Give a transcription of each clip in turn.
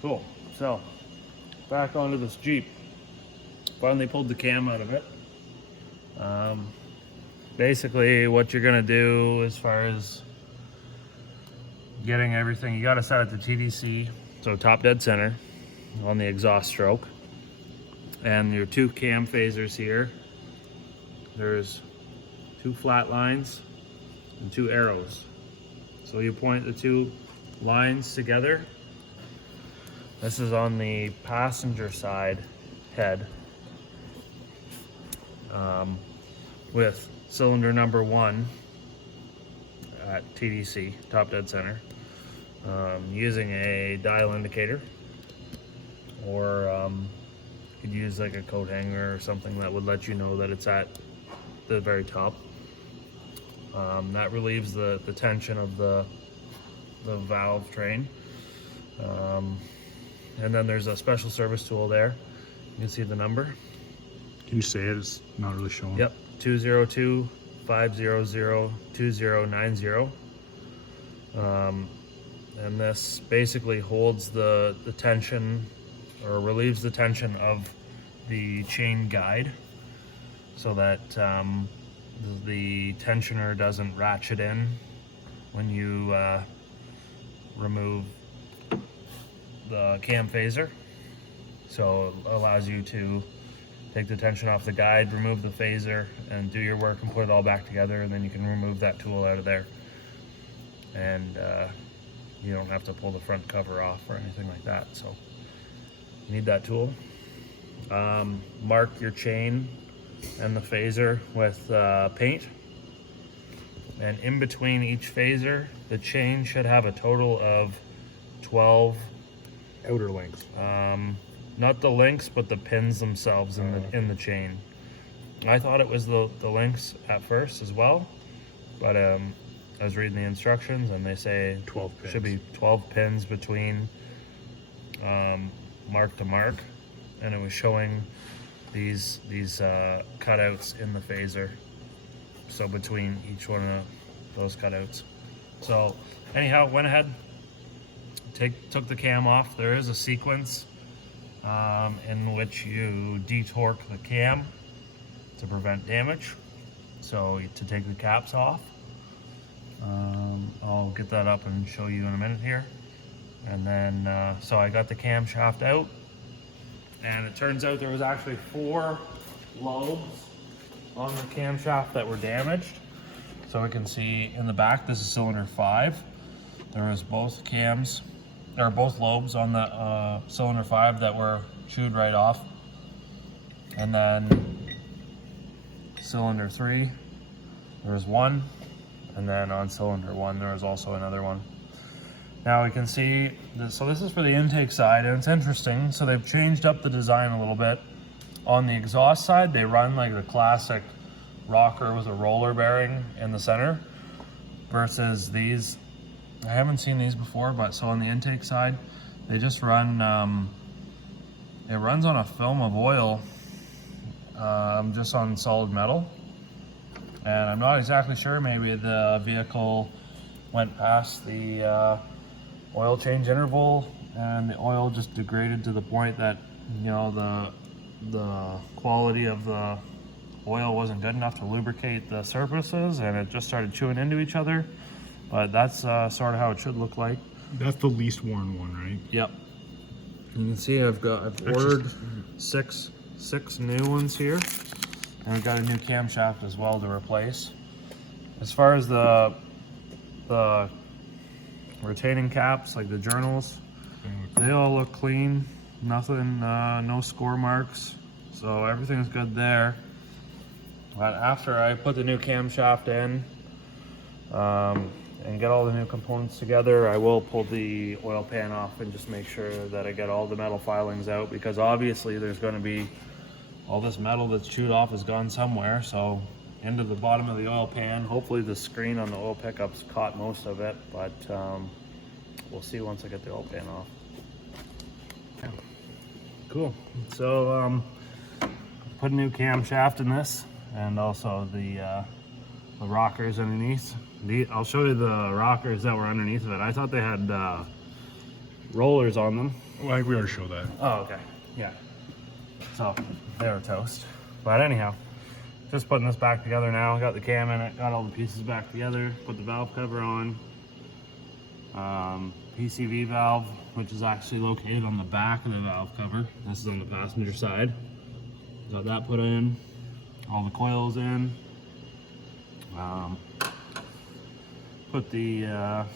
Cool. So, back onto this Jeep. Finally pulled the cam out of it. Basically, what you're gonna do as far as getting everything, you gotta set it to TDC, so top dead center on the exhaust stroke. And your two cam phasers here, there's two flat lines and two arrows. So you point the two lines together. This is on the passenger side head with cylinder number 1 at TDC, top dead center, using a dial indicator, or you could use like a coat hanger or something that would let you know that it's at the very top. That relieves the tension of the valve train. And then there's a special service tool there. You can see the number. Can you say it? It's not really showing. Yep, 202-500-2090. And this basically holds the tension, or relieves the tension of the chain guide, so that the tensioner doesn't ratchet in when you remove the cam phaser. So it allows you to take the tension off the guide, remove the phaser, and do your work and put it all back together, and then you can remove that tool out of there. And you don't have to pull the front cover off or anything like that. So you need that tool. Mark your chain and the phaser with paint. And in between each phaser, the chain should have a total of 12 Outer length. not the links, but the pins themselves in the chain. I thought it was the links at first as well, but I was reading the instructions and they say 12 pins. Should be 12 pins between mark to mark, and it was showing these cutouts in the phaser. So between each one of those cutouts. So anyhow, went ahead, took the cam off. There is a sequence in which you detorque the cam to prevent damage. So to take the caps off, I'll get that up and show you in a minute here. And then, so I got the camshaft out, and it turns out there was actually 4 lobes on the camshaft that were damaged. So we can see in the back, this is cylinder 5. There was both lobes on the cylinder 5 that were chewed right off. And then cylinder 3, there was 1. And then on cylinder 1, there was also another one. Now we can see, so this is for the intake side, and it's interesting. So they've changed up the design a little bit. On the exhaust side, they run like the classic rocker with a roller bearing in the center, versus these. I haven't seen these before, but so on the intake side, they just run, it runs on a film of oil, just on solid metal. And I'm not exactly sure, maybe the vehicle went past the oil change interval and the oil just degraded to the point that, you know, the quality of the oil wasn't good enough to lubricate the surfaces, and it just started chewing into each other. But that's sort of how it should look like. That's the least worn one, right? Yep. You can see I've ordered six new ones here, and I've got a new camshaft as well to replace. As far as the retaining caps, like the journals, they all look clean. Nothing, no score marks, so everything's good there. But after I put the new camshaft in and get all the new components together, I will pull the oil pan off and just make sure that I get all the metal filings out, because obviously there's going to be all this metal that's chewed off has gone somewhere. So into the bottom of the oil pan. Hopefully the screen on the oil pickups caught most of it, but we'll see once I get the oil pan off. Yeah. Cool. So put a new camshaft in this, and also the rockers underneath. I'll show you the rockers that were underneath of it. I thought they had rollers on them. Well, I think we already showed that. Oh, okay. Yeah. So they were toast. But anyhow, just putting this back together now. Got the cam in it, got all the pieces back together, put the valve cover on. PCV valve, which is actually located on the back of the valve cover. This is on the passenger side. Got that put in, all the coils in. Put the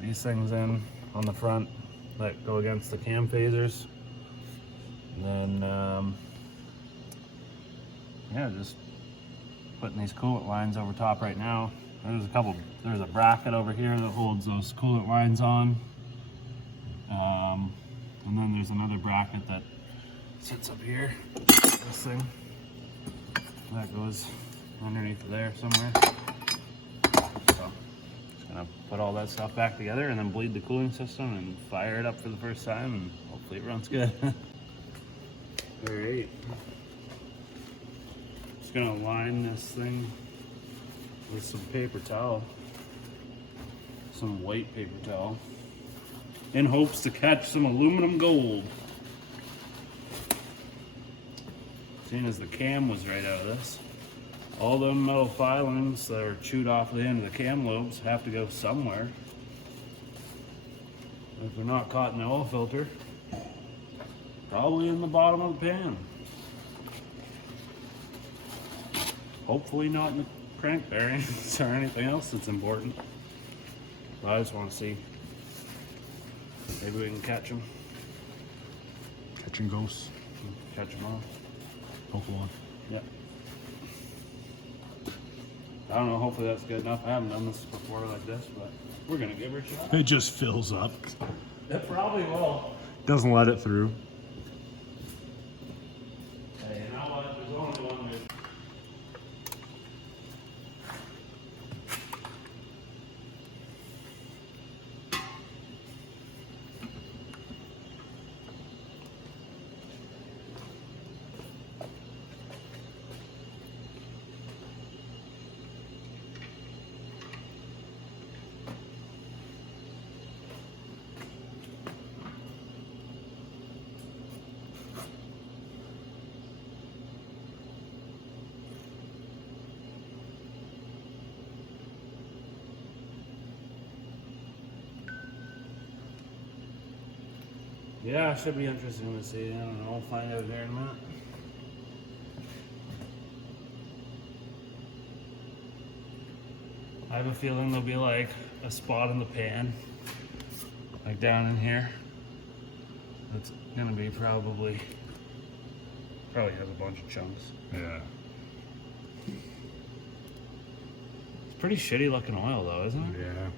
these things in on the front that go against the cam phasers. And then yeah, just putting these coolant lines over top right now. There's a bracket over here that holds those coolant lines on. And then there's another bracket that sits up here, this thing. That goes underneath there somewhere. So, just gonna put all that stuff back together and then bleed the cooling system and fire it up for the first time, and hopefully it runs good. All right. Just gonna line this thing with some paper towel, some white paper towel, in hopes to catch some aluminum gold. Seeing as the cam was right out of this, all them metal filings that are chewed off the end of the cam lobes have to go somewhere. If they're not caught in the oil filter, probably in the bottom of the pan. Hopefully not in the crank bearings or anything else that's important. But I just want to see. Maybe we can catch them. Catching ghosts. Catch them all. Pokemon. Yep. I don't know, hopefully that's good enough. I haven't done this before like this, but we're gonna give her a shot. It just fills up. It probably will. Doesn't let it through. Hey, you know what? There's only one way. Yeah, it should be interesting to see. I don't know. We'll find out here in a minute. I have a feeling there'll be like a spot in the pan, like down in here. That's gonna be probably has a bunch of chunks. Yeah. It's pretty shitty looking oil though, isn't it? Yeah.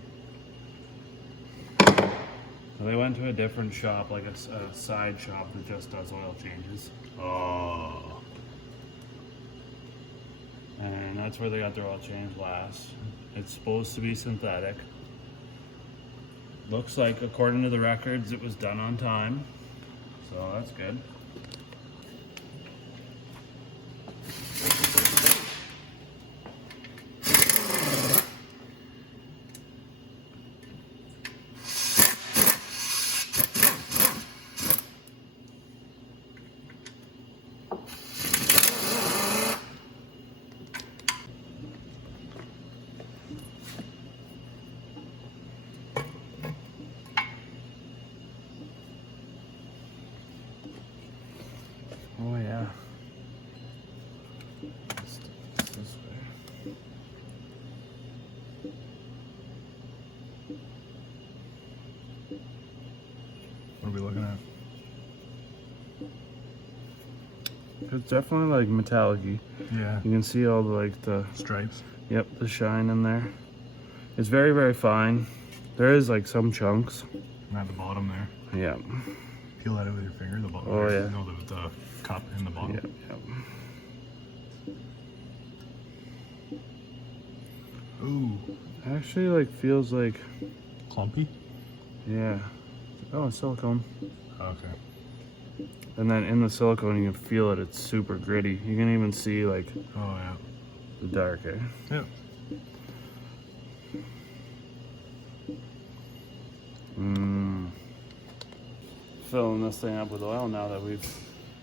So they went to a different shop, like a side shop that just does oil changes. Oh. And that's where they got their oil change last. It's supposed to be synthetic. Looks like, according to the records, it was done on time. So that's good. Oh yeah. Let's do this way. What are we looking at? It's definitely like metallic-y. Yeah. You can see all the Stripes. Yep, the shine in there. It's very, very fine. There is like some chunks. And at the bottom there. Yeah. Peel that out with your finger. The bottom. Oh, yeah. No, the cup in the bottom. Yep, yep. Ooh. Actually, like, feels like, Clumpy? yeah. Oh, it's silicone. Okay. And then in the silicone, you can feel it. It's super gritty. You can even see like Oh yeah. the dark, eh? Yeah. filling this thing up with oil now that we've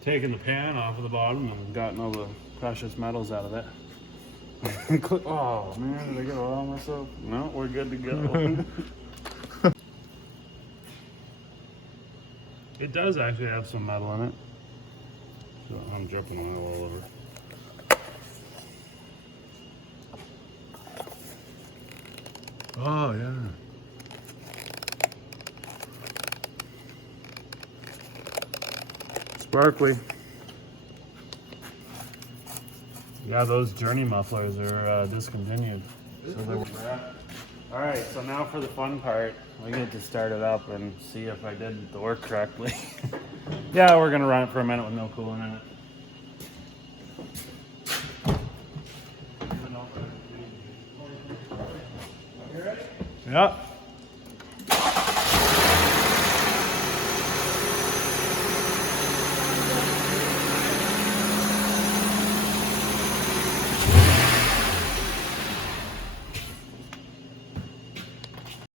taken the pan off of the bottom and gotten all the precious metals out of it. Oh man, did I get oil on myself? No, we're good to go. It does actually have some metal in it. So I'm dripping oil all over. Oh, yeah. Sparkly. Yeah, those Journey mufflers are discontinued. All right, so now for the fun part, we get to start it up and see if I did the work correctly. Yeah, we're gonna run it for a minute with no coolant in it. Yeah.